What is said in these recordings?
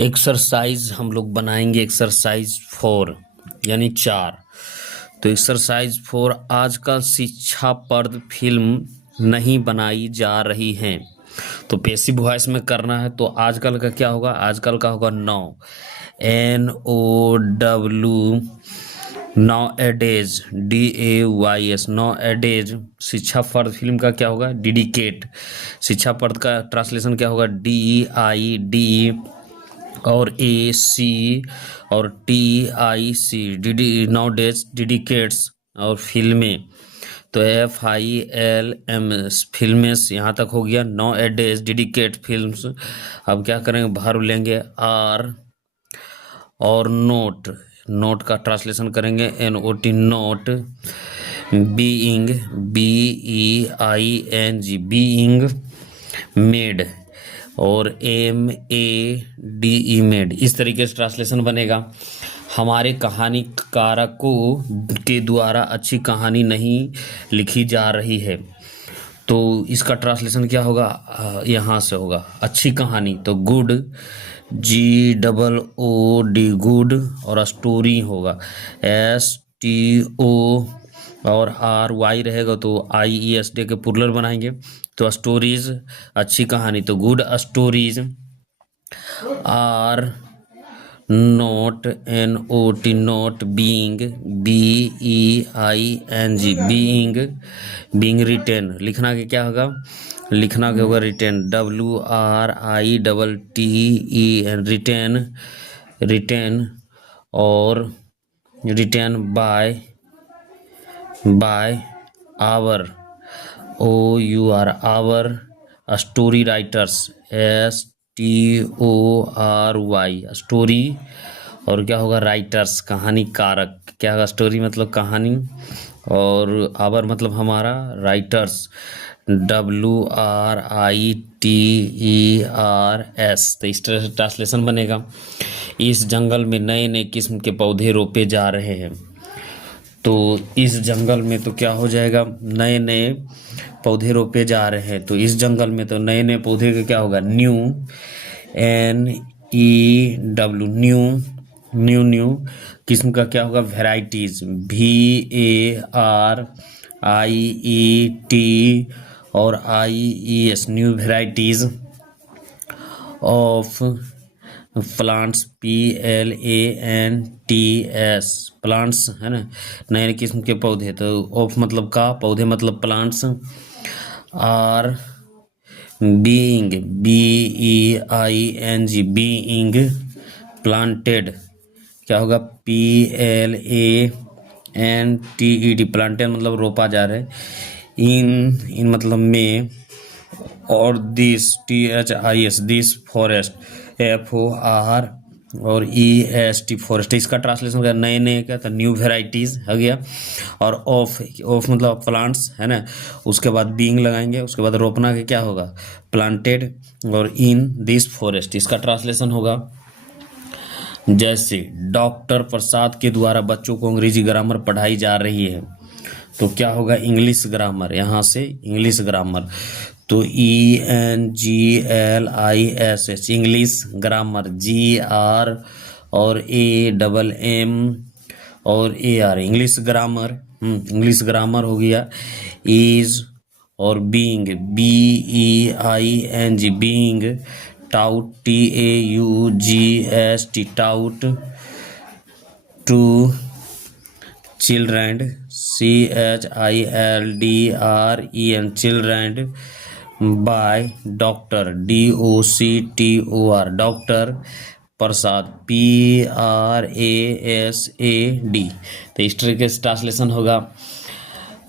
Exercise हम लोग बनाएंगे एक्सरसाइज 4 यानी 4। तो एक्सरसाइज 4, आजकल शिक्षाप्रद फिल्म नहीं बनाई जा रही हैं। तो पैसिव वॉइस में करना है। तो आजकल का क्या होगा? आजकल का होगा now, NOW, nowadays, DAYS, nowadays. शिक्षाप्रद फिल्म का क्या होगा? डिडिकेट। शिक्षाप्रद का ट्रांसलेशन क्या होगा? DEID और AC और TIC, नाउ डेज डिडिकेट्स। और फिल्में तो FILMS, फिल्में यहाँ तक हो गया। Nowadays dedicate films. अब क्या करेंगे? भर लेंगे R। और नोट, नोट का ट्रांसलेशन करेंगे NOT, not. Being, BEING, being made. और MADE, मेड। इस तरीके से ट्रांसलेशन बनेगा। हमारे कहानीकारों के द्वारा अच्छी कहानी नहीं लिखी जा रही है। तो इसका ट्रांसलेशन क्या होगा? यहाँ से होगा अच्छी कहानी, तो गुड, GOOD, गुड। और स्टोरी होगा STO, और RY रहेगा तो IESD के प्लुरल बनाएंगे। तो स्टोरीज, अच्छी कहानी, तो good stories are not, NOT, not. Being, BEING, being, being written. लिखना के क्या होगा? लिखना के होगा रिटेन, WRITTEN, रिटेन, रिटेन। और written by our, OUR, our story writers, STORY, story. और क्या होगा? राइटर्स, कहानीकारक। क्या होगा? स्टोरी मतलब कहानी, और आवर मतलब हमारा, राइटर्स, WRITERS। तो इस तरह से ट्रांसलेशन बनेगा। इस जंगल में नए नए किस्म के पौधे रोपे जा रहे हैं। तो इस जंगल में तो क्या हो जाएगा? नए नए पौधे रोपे जा रहे हैं। तो इस जंगल में तो नए नए पौधे का क्या होगा? New, NEW, new, new, new. किस्म का क्या होगा? वेराइटीज, VARIET और IES, new varieties of plants, PLANTS, plants है ना, नए किस्म के पौधे। तो ऑफ मतलब का, पौधे मतलब plants. Are being, BEING, being planted. क्या होगा? PLANTED, प्लांटेड मतलब रोपा जा रहा है। इन मतलब में। और this, THIS, this forest, FOR और EST, फॉरेस्ट। इसका ट्रांसलेशन हो गया नए नए का, तो न्यू वेराइटीज हो गया। और ऑफ, ऑफ मतलब प्लांट्स है ना। उसके बाद बीइंग लगाएंगे, उसके बाद रोपना के क्या होगा? प्लांटेड। और इन दिस फॉरेस्ट, इसका ट्रांसलेशन होगा जैसे डॉक्टर प्रसाद के द्वारा बच्चों को अंग्रेजी ग्रामर पढ़ाई जा रही है। तो क्या होगा? इंग्लिश ग्रामर, यहाँ से इंग्लिश ग्रामर। तो ENGLISH, इंग्लिश ग्रामर, GR और AMM और AR, English grammar. English grammar हो गया। इज और being, BEING, being taught, TAUGST, taught to children, CHILDREN, children by doctor, DOCTOR, doctor Prasad, PRASAD। तो इस तरीके से ट्रांसलेशन होगा।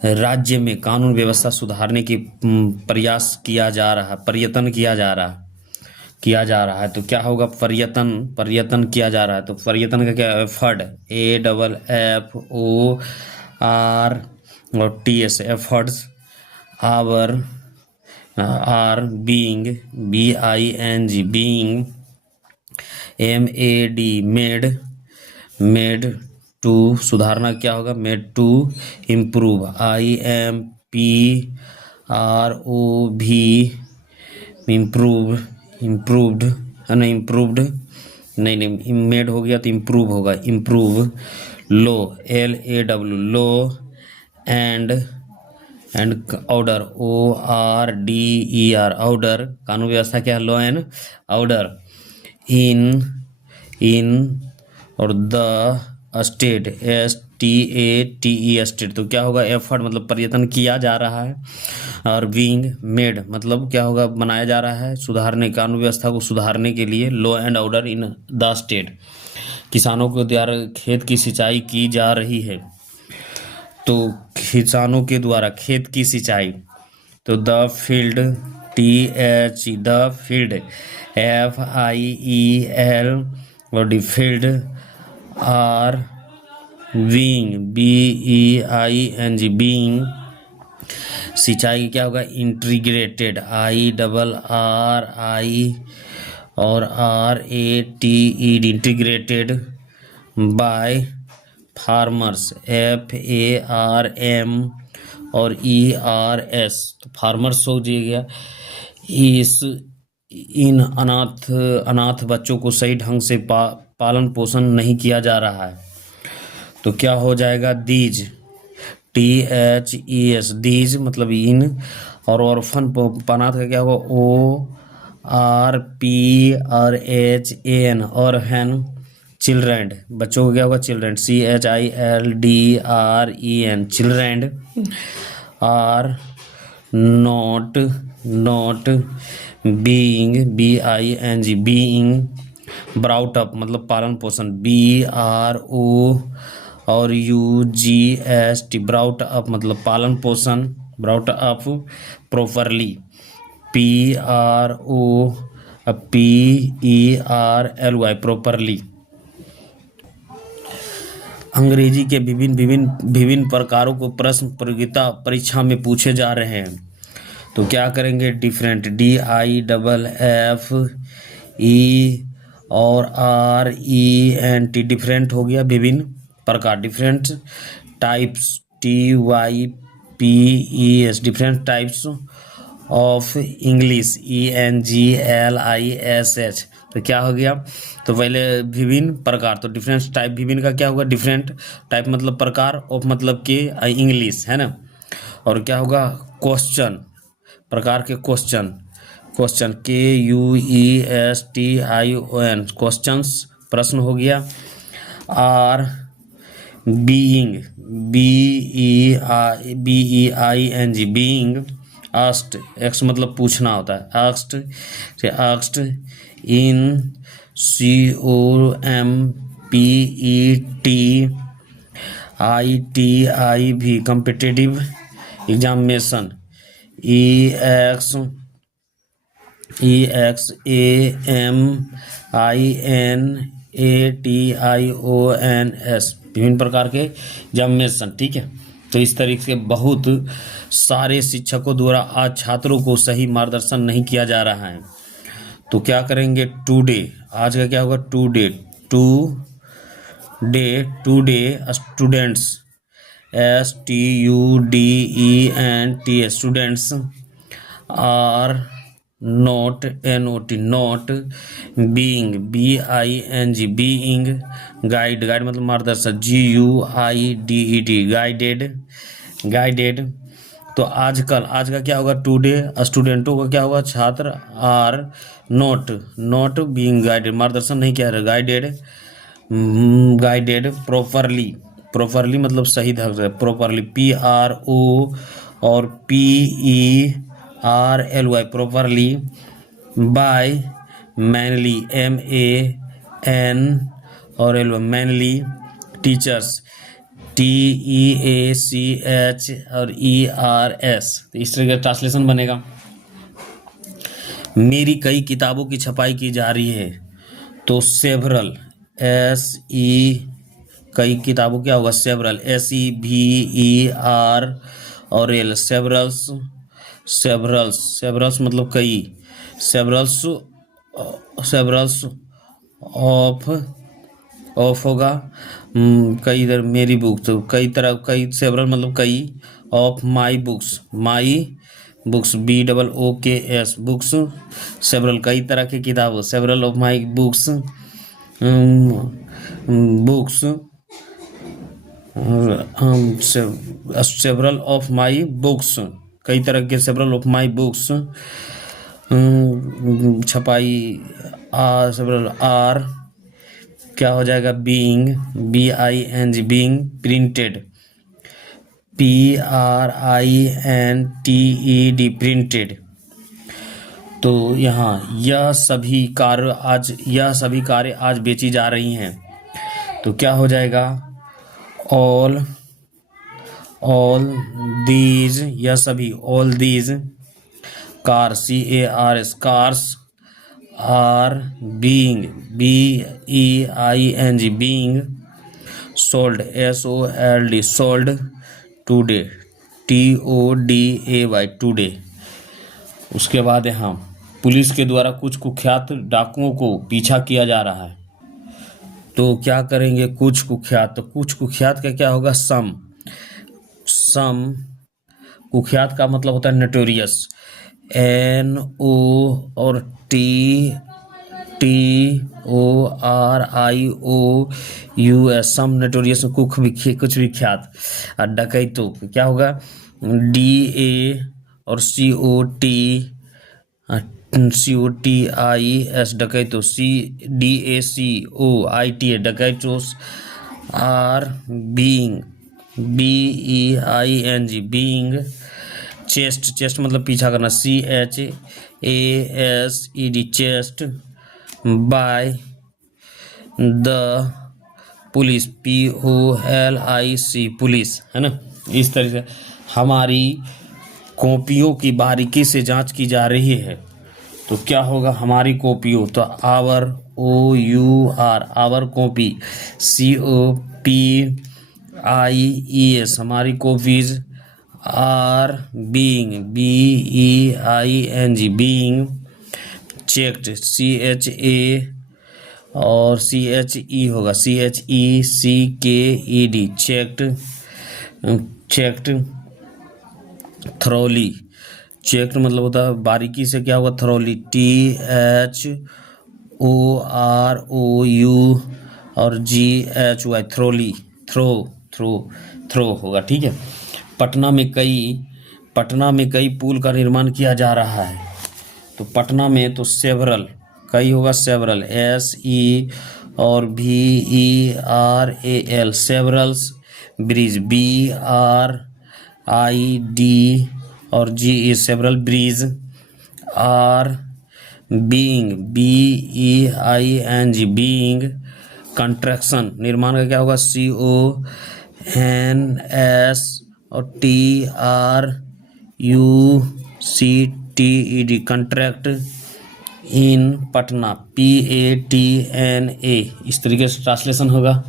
राज्य में कानून व्यवस्था सुधारने की प्रयास किया जा रहा है, प्रयत्न किया जा रहा है। तो क्या होगा? प्रयत्न किया जा रहा है। तो प्रयत्न का क्या? एफर्ट, AFFOR और TS, efforts. Our, are being, BING, being. MAD, made, made to, सुधारना क्या होगा? Made to improve, IMPROV, improve, improved है ना, इम्प्रूव्ड। नहीं नहीं, मेड हो गया तो इम्प्रूव होगा, improve. Low, LAW, low and order, ORDER, order, कानून व्यवस्था क्या है, लॉ एंड ऑर्डर इन और द स्टेट, STATE, स्टेट। तो क्या होगा, एफर्ट मतलब प्रयत्न किया जा रहा है, और बीइंग मेड मतलब क्या होगा, बनाया जा रहा है, सुधारने, कानून व्यवस्था को सुधारने के लिए, law and order in the state. किसानों के द्वारा खेत की सिंचाई की जा रही है, तो किसानों के द्वारा खेत की सिंचाई, तो the field, the field, FIEL, और the field are being, BEING, being. सिंचाई क्या होगा, इंटीग्रेटेड, IRRI और RATED, integrated by farmers, FARM और ERS, तो फार्मर्स हो जाएगा। इस इन अनाथ बच्चों को सही ढंग से पालन पोषण नहीं किया जा रहा है, तो क्या हो जाएगा, दीज, THES, दीज मतलब इन, और ऑर्फन अनाथ का क्या होगा, ORPRHAN, और हैन, चिल्ड्रेन, बच्चों को क्या होगा, children, CHILDREN, children are not being, BING, being brought up मतलब पालन पोषण, BRO और UGST, ब्राउट अप मतलब पालन पोषण, brought up properly, PROPERLY, properly. अंग्रेजी के विभिन्न प्रकारों को प्रश्न प्रतियोगिता परीक्षा में पूछे जा रहे हैं, तो क्या करेंगे, डिफरेंट, DIFFE और RENT, डिफरेंट हो गया, विभिन्न प्रकार, different types, TYPES, different types of English, ENGLISH, तो क्या हो गया, तो पहले विभिन्न प्रकार, तो डिफरेंट टाइप, विभिन्न का क्या होगा, डिफरेंट टाइप मतलब प्रकार, ऑफ मतलब कि इंग्लिश है ना, और क्या होगा, क्वेश्चन, प्रकार के क्वेश्चन, QUESTION, क्वेश्चंस, प्रश्न हो गया। Are being, BEING, being, asked, एक्स मतलब पूछना होता है, asked in, COMPETITIV, competitive examination, EXAMINATIONS, विभिन्न प्रकार के एग्जामिनेशन, ठीक है। तो इस तरीके से बहुत सारे शिक्षकों द्वारा आज छात्रों को सही मार्गदर्शन नहीं किया जा रहा है, तो क्या करेंगे, टुडे, आज का क्या होगा, today students, STUDENT, students are not, NOT being, BING, being guide मतलब मार्गदर्शक, GUIDED, गाइडेड। तो आज का क्या होगा, टुडे स्टूडेंटों का क्या होगा, छात्र आर नॉट बीइंग गाइडेड, मार्गदर्शन नहीं किया, गाइडेड प्रॉपरली मतलब सही ढंग से, प्रॉपरली, PRO और PERLY, properly, by mainly, MAN और LY, मैनली, टीचर्स, TEACH और ERS, तो इस तरह का ट्रांसलेशन बनेगा। मेरी कई किताबों की छपाई की जा रही है, तो सेवरल, कई किताबों क्या होगा, सेवरल, SEVER और L, सेवरल्स मतलब कई, सेवरल्स ऑफ होगा, कई, इधर मेरी बुक, तो कई तरह, कई सेवरल मतलब कई, of my books, BOOKS, books, several कई तरह की किताबों, several of my books books several of my books, कई तरह के सेवरल ऑफ माई बुक्स छपाई, सेवरल आर क्या हो जाएगा, being, BING, being printed, PRINTED, printed. तो यहाँ यह सभी कार्य आज बेची जा रही हैं। तो क्या हो जाएगा, ऑल दीज, यह सभी, all these cars, CARS, cars are being, BEING, being sold, SOLD, sold today, TODAY, today. उसके बाद यहाँ पुलिस के द्वारा कुछ कुख्यात डाकुओं को पीछा किया जा रहा है। तो क्या करेंगे, कुछ कुख्यात, तो कुछ कुख्यात का क्या होगा, सम कुख्यात का मतलब होता है नोटोरियस, NO और TORIOUS, सम नोटोरियस, कुछ विख्यात। और डकैतों क्या होगा, DA और COTIS, डकैतों, DACOITA, डकैतोस। Are being, BEING, being chased मतलब पीछा करना, CHASED, chased. By the police, POLIC, police, है ना। इस तरह से हमारी कॉपियों की बारीकी से जांच की जा रही है। तो क्या होगा, हमारी कॉपियों, तो our, OUR, our copy, COPIES, हमारी copies. Are being, BEING, being checked, CHA और CHE होगा, CHECKED, चेक्ड। थ्रोली, चेक्ड मतलब होता है बारीकी से, क्या होगा, थ्रोली, THOROU और GHY, थ्रोली, थ्रो होगा, ठीक है। पटना में कई पुल का निर्माण किया जा रहा है। तो पटना में तो सेवरल, कई होगा, सेवरल, SE और VERAL, सेवरल्स ब्रिज, BRID और GE, several bridge. Are being, BEING, being construction, निर्माण का क्या होगा, CONS और TRUCTED, contract. In Patna, PATNA, इस तरीके से ट्रांसलेशन होगा।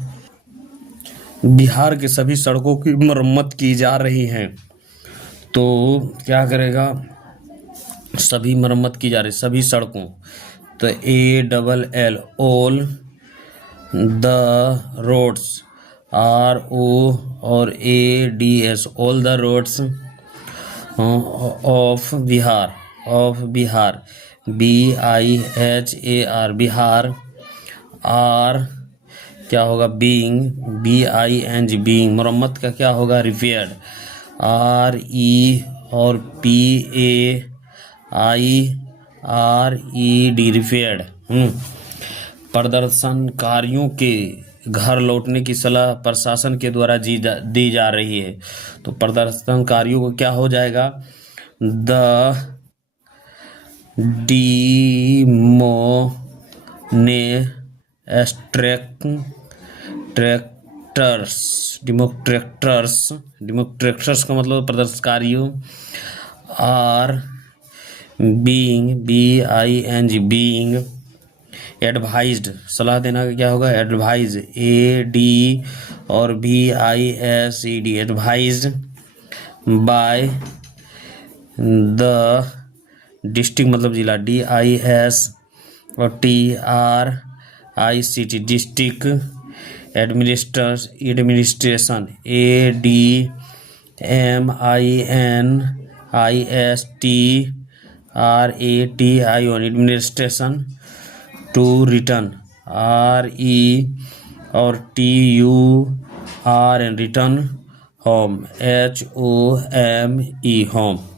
बिहार के सभी सड़कों की मरम्मत की जा रही है। तो क्या करेगा, सभी मरम्मत की जा रही, सभी सड़कों। तो ALL, all the roads, RO और ADS, all the roads of Bihar, BIHAR, Bihar. Are क्या होगा, बीइंग, BING, बीइंग मरम्मत का क्या होगा, रिपेयर्ड, RE और PAIRED, रिपेयर्ड। प्रदर्शनकारियों के घर लौटने की सलाह प्रशासन के द्वारा दी जा रही है। तो प्रदर्शनकारियों को क्या हो जाएगा, द डिमोक्ट्रेक्टर्स का मतलब प्रदर्शनकारियों। Are being, BING, being advised, सलाह देना का क्या होगा, एडवाइज, AD और VISED, advised by the district मतलब जिला, DIS और TRICT, district administration, ADMINISTRATION, administration. To return, RE और TUR and return home HOME home.